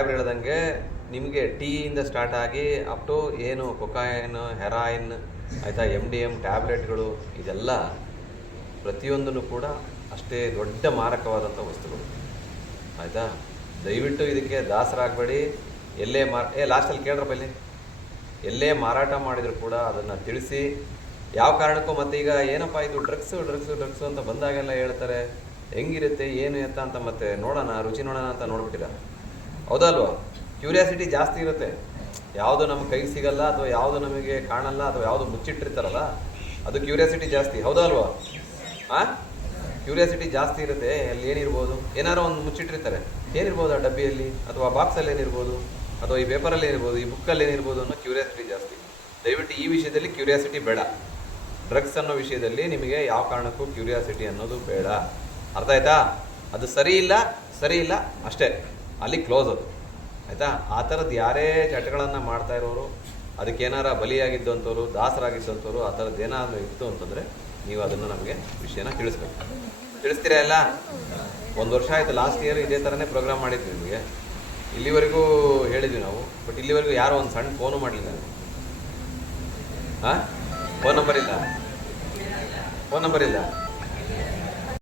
ಸಾಹೇಬ್ರು ಹೇಳ್ದಂಗೆ ನಿಮಗೆ ಟೀಯಿಂದ ಸ್ಟಾರ್ಟ್ ಆಗಿ ಅಪ್ ಟು ಏನು ಕೊಕಾಯಿನ್, ಹೆರಾಯಿನ್, ಆಯಿತಾ, MDM ಟ್ಯಾಬ್ಲೆಟ್ಗಳು, ಇದೆಲ್ಲ ಪ್ರತಿಯೊಂದನ್ನು ಕೂಡ ಅಷ್ಟೇ ದೊಡ್ಡ ಮಾರಕವಾದಂಥ ವಸ್ತುಗಳು. ಆಯಿತಾ, ದಯವಿಟ್ಟು ಇದಕ್ಕೆ ದಾಸರಾಗಬೇಡಿ. ಎಲ್ಲೇ ಲಾಸ್ಟಲ್ಲಿ ಕೇಳ್ರಪ್ಪ, ಇಲ್ಲಿ ಎಲ್ಲೇ ಮಾರಾಟ ಮಾಡಿದರೂ ಕೂಡ ಅದನ್ನು ತಿಳಿಸಿ. ಯಾವ ಕಾರಣಕ್ಕೂ ಮತ್ತೆ ಈಗ ಏನಪ್ಪ ಇದು ಡ್ರಗ್ಸು ಅಂತ ಬಂದಾಗೆಲ್ಲ ಹೇಳ್ತಾರೆ, ಹೆಂಗಿರುತ್ತೆ ಏನು ಎತ್ತ ಅಂತ ಮತ್ತೆ ನೋಡೋಣ, ರುಚಿ ನೋಡೋಣ ಅಂತ ನೋಡ್ಬಿಟ್ಟಿರ. ಹೌದಲ್ವಾ? ಕ್ಯೂರಿಯಾಸಿಟಿ ಜಾಸ್ತಿ ಇರುತ್ತೆ. ಯಾವುದು ನಮ್ಮ ಕೈಗೆ ಸಿಗಲ್ಲ ಅಥವಾ ಯಾವುದು ನಮಗೆ ಕಾಣಲ್ಲ ಅಥವಾ ಯಾವುದು ಮುಚ್ಚಿಟ್ಟಿರ್ತಾರಲ್ಲ, ಅದು ಕ್ಯೂರಿಯಾಸಿಟಿ ಜಾಸ್ತಿ. ಹೌದಲ್ವಾ? ಕ್ಯೂರಿಯಾಸಿಟಿ ಜಾಸ್ತಿ ಇರುತ್ತೆ. ಅಲ್ಲಿ ಏನಿರ್ಬೋದು, ಏನಾರೋ ಒಂದು ಮುಚ್ಚಿಟ್ಟಿರ್ತಾರೆ, ಏನಿರ್ಬೋದು ಆ ಡಬ್ಬಿಯಲ್ಲಿ ಅಥವಾ ಬಾಕ್ಸಲ್ಲಿ ಏನಿರ್ಬೋದು ಅಥವಾ ಈ ಪೇಪರಲ್ಲಿ ಏನಿರ್ಬೋದು, ಈ ಬುಕ್ಕಲ್ಲಿ ಏನಿರ್ಬೋದು ಅನ್ನೋ ಕ್ಯೂರಿಯಾಸಿಟಿ ಜಾಸ್ತಿ. ದಯವಿಟ್ಟು ಈ ವಿಷಯದಲ್ಲಿ ಕ್ಯೂರಿಯಾಸಿಟಿ ಬೇಡ. ಡ್ರಗ್ಸ್ ಅನ್ನೋ ವಿಷಯದಲ್ಲಿ ನಿಮಗೆ ಯಾವ ಕಾರಣಕ್ಕೂ ಕ್ಯೂರಿಯಾಸಿಟಿ ಅನ್ನೋದು ಬೇಡ. ಅರ್ಥ ಆಯ್ತಾ? ಅದು ಸರಿ ಇಲ್ಲ ಅಷ್ಟೇ, ಅಲ್ಲಿ ಕ್ಲೋಸ್ ಅದು. ಆಯಿತಾ? ಆ ಥರದ್ದು ಯಾರೇ ಚಟಗಳನ್ನು ಮಾಡ್ತಾ ಇರೋರು, ಅದಕ್ಕೇನಾರ ಬಲಿಯಾಗಿದ್ದಂಥವ್ರು, ದಾಸರಾಗಿದ್ದಂಥವ್ರು, ಆ ಥರದ್ದು ಏನಾದರೂ ಇತ್ತು ಅಂತಂದರೆ ನೀವು ಅದನ್ನು ನಮಗೆ ವಿಷಯನ ತಿಳಿಸ್ಬೇಕು. ತಿಳಿಸ್ತೀರಾ ಎಲ್ಲ? 1 ವರ್ಷ ಆಯಿತು, ಲಾಸ್ಟ್ ಇಯರ್ ಇದೇ ಥರನೇ ಪ್ರೋಗ್ರಾಮ್ ಮಾಡಿದ್ವಿ ನಿಮಗೆ. ಇಲ್ಲಿವರೆಗೂ ಹೇಳಿದ್ವಿ ನಾವು, ಬಟ್ ಇಲ್ಲಿವರೆಗೂ ಯಾರೋ ಒಂದು ಸಣ್ಣ ಫೋನು ಮಾಡಲಿಲ್ಲ. ಫೋನ್ ನಂಬರ್ ಇಲ್ಲ.